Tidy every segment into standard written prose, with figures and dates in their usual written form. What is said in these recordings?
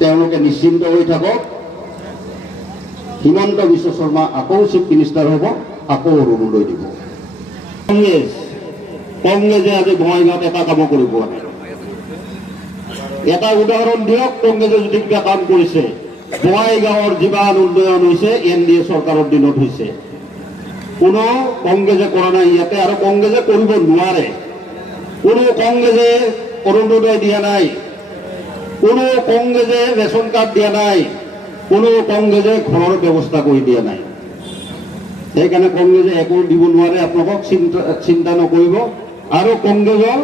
তেওঁলোকে নিশ্চিন্ত হৈ থাকক। হিমন্ত বিশ্ব শৰ্মা আকৌ চিফ মিনিষ্টাৰ হ'ব, আকৌ অৰুণোদয় দিব। কংগ্ৰেছে আজি বঙাইগাঁৱত এটা কামো কৰিব নাই। এটা উদাহৰণ দিয়ক, কংগ্ৰেছে যদি কিবা কাম কৰিছে। বঙাইগাঁৱৰ যিমান উন্নয়ন হৈছে NDA চৰকাৰৰ দিনত হৈছে, কোনো কংগ্ৰেছে কৰা নাই ইয়াতে, আৰু কংগ্ৰেছে কৰিব নোৱাৰে। কোনো কংগ্ৰেছে অৰুণোদয় দিয়া নাই, কোনো কংগ্ৰেছে ৰেচন কাৰ্ড দিয়া নাই, কোনো কংগ্ৰেছে ঘৰৰ ব্যৱস্থা কৰি দিয়া নাই। সেইকাৰণে কংগ্ৰেছে একো দিব নোৱাৰে। আপোনালোকক চিন্তা নকৰিব, আৰু কংগ্ৰেছৰ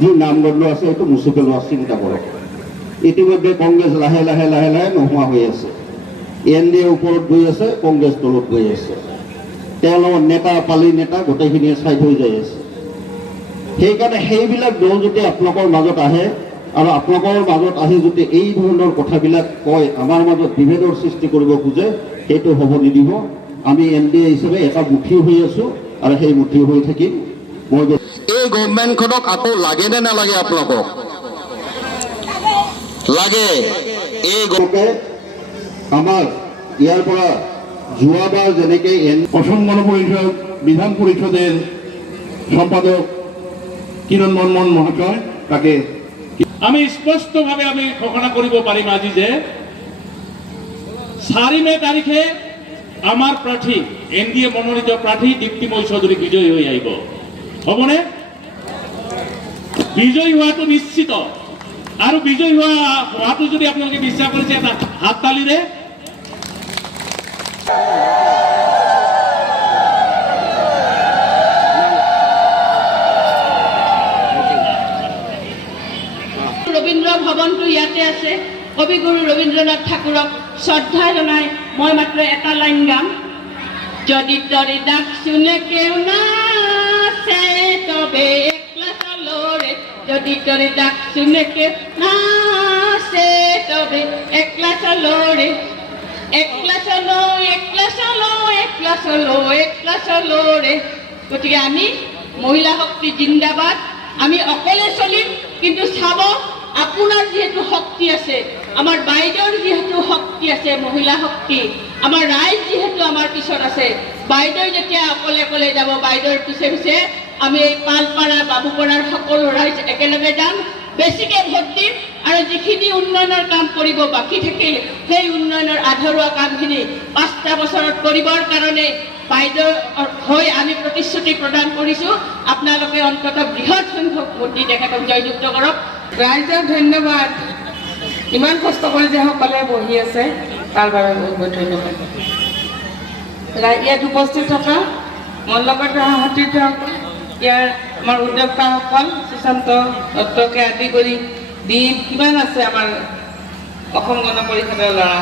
যি নামদণ্ড আছে সেইটো মুছি পেলোৱাৰ চিন্তা কৰক। ইতিমধ্যে কংগ্ৰেছ লাহে লাহে লাহে লাহে নোহোৱা হৈ আছে। NDA ওপৰত গৈ আছে, কংগ্ৰেছ তলত গৈ আছে। তেওঁলোকৰ নেতা পালি নেতা গোটেইখিনিয়ে ছাইড হৈ যাই আছে। সেইকাৰণে সেইবিলাক দল যদি আপোনালোকৰ মাজত আহে, আৰু আপোনালোকৰ মাজত আহি যদি এই ধৰণৰ কথাবিলাক কয়, আমাৰ মাজত বিভেদৰ সৃষ্টি কৰিব খোজে, সেইটো হ'ব নিদিব। আমি NDA হিচাপে এটা মুঠি হৈ আছো, আৰু সেই মুঠি হৈ থাকিম। মই এই গভৰ্ণমেণ্টখনক আকৌ লাগে নে নালাগে? আপোনালোকক লাগে। এই আমাৰ ইয়াৰ পৰা যোৱাবাৰ যেনেকে অসম গণ পৰিষদ বিধান পৰিষদেৰ সম্পাদক কিৰণ বৰ্মন মহাশয়, তাকে আমি স্পষ্টভাৱে আমি ঘোষণা কৰিব পাৰিম আজি যে 4 মে তাৰিখে আমাৰ প্ৰাৰ্থী NDA মনোনীত প্ৰাৰ্থী দীপ্তিময় চৌধুৰী বিজয়ী হৈ আহিব। হ'বনে? বিজয়ী হোৱাটো নিশ্চিত। আৰু বিজয়ী হোৱাটো যদি আপোনালোকে বিশ্বাস কৰিছে, এটা হাত তালিৰে ৰবীন্দ্ৰ ভৱনটো ইয়াতে আছে। কবিগুৰু ৰবীন্দ্ৰনাথ ঠাকুৰক শ্ৰদ্ধা জনাই মই মাত্ৰ এটা লাইন গাম। যদি তৰি ডাক শুনে কেউ নাচে তবে একলা চলরে, যদি তরি ডাক শুনে কেউ নাচে তবে একলা চলরে, একলা চলো একলা চলো একলা চলো একলা চলরে। গতিকে আমি মহিলা শক্তি জিন্দাবাদ। আমি অকলে চলিম, কিন্তু চাব আপোনাৰ যেহেতু শক্তি আছে, আমাৰ বাইদেউৰ যেহেতু শক্তি আছে, মহিলা শক্তি, আমাৰ ৰাইজ যেহেতু আমাৰ পিছত আছে, বাইদেউ যেতিয়া অকলে অকলে যাব, বাইদেউৰ পিছে পিছে আমি এই পালপাৰা বাবুপাৰাৰ সকলো ৰাইজ একেলগে যাম, বেছিকে ভোট দিম, আৰু যিখিনি উন্নয়নৰ কাম কৰিব বাকী থাকিল, সেই উন্নয়নৰ আধৰুৱা কামখিনি 5টা বছৰত কৰিবৰ কাৰণে বাইদেউ হৈ আমি প্ৰতিশ্ৰুতি প্ৰদান কৰিছোঁ। আপোনালোকে অন্ততঃ বৃহৎ সংখ্যক ভোট দি তেখেতক জয়যুক্ত কৰক। ৰাইজক ধন্যবাদ। ইমান কষ্ট কৰি যে সকলে বহি আছে, তাৰ বাবে বহুত বহুত ধন্যবাদ। ইয়াত উপস্থিত থকা মোৰ লগত সতীৰ্থসকল, ইয়াৰ আমাৰ উদ্যোক্তাসকল, সুশান্ত দত্তকে আদি কৰি দীপ, কিমান আছে আমাৰ অসম গণ পৰিষদৰ ল'ৰা,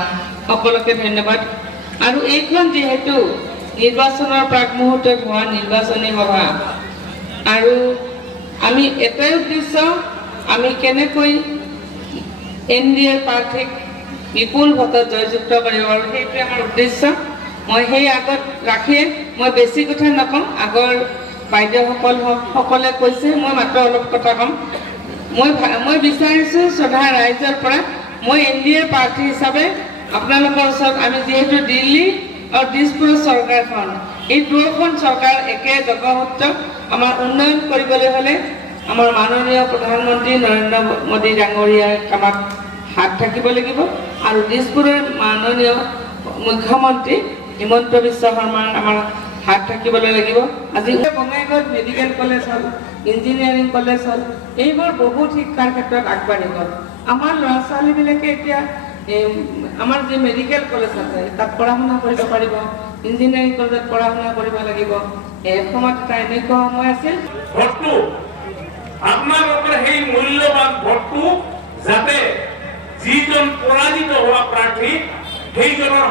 সকলোকে ধন্যবাদ। আৰু এইখন যিহেতু নিৰ্বাচনৰ প্ৰাক মুহূৰ্তত হোৱা নিৰ্বাচনী সভা, আৰু আমি এটাই উদ্দেশ্য, আমি কেনেকৈ NDA প্ৰাৰ্থীক বিপুল ভোটত জয়যুক্ত কৰিব পাৰোঁ, সেইটোৱে আমাৰ উদ্দেশ্য। মই সেই আগত ৰাখি মই বেছি কথা নকওঁ। আগৰ বাইদেউসকল সকলে কৈছে, মই মাত্ৰ অলপ কথা ক'ম। মই বিচাৰিছোঁ শ্ৰদ্ধা ৰাইজৰ পৰা, মই NDA প্ৰাৰ্থী হিচাপে আপোনালোকৰ ওচৰত, আমি যিহেতু দিল্লী আৰু দিছপুৰৰ চৰকাৰখন, এই দুয়োখন চৰকাৰ একে জগসূত্ৰ। আমাৰ উন্নয়ন কৰিবলৈ হ'লে আমাৰ মাননীয় প্ৰধানমন্ত্ৰী নৰেন্দ্ৰ মোদী ডাঙৰীয়াৰ কামত হাত থাকিব লাগিব, আৰু দিছপুৰৰ মাননীয় মুখ্যমন্ত্ৰী হিমন্ত বিশ্ব শৰ্মাৰ আমাৰ হাত থাকিবলৈ লাগিব। আজি বঙাইগাঁৱত মেডিকেল কলেজ হ'ল, ইঞ্জিনিয়াৰিং কলেজ হ'ল, এইবোৰ বহুত শিক্ষাৰ ক্ষেত্ৰত আগবাঢ়ি গ'ল। আমাৰ ল'ৰা ছোৱালীবিলাকে এতিয়া আমাৰ যে মেডিকেল কলেজ আছে তাত পঢ়া শুনা কৰিব পাৰিব, ইঞ্জিনিয়াৰিং কলেজত পঢ়া শুনা কৰিব লাগিব। এসময়ত এটা এনেকুৱা সময় আছিল, ভোটটো আপোনালোকৰ সেই মূল্যৱান ভোটটো যাতে যিজন পৰাজিত হোৱা প্ৰাৰ্থী সেইজনৰ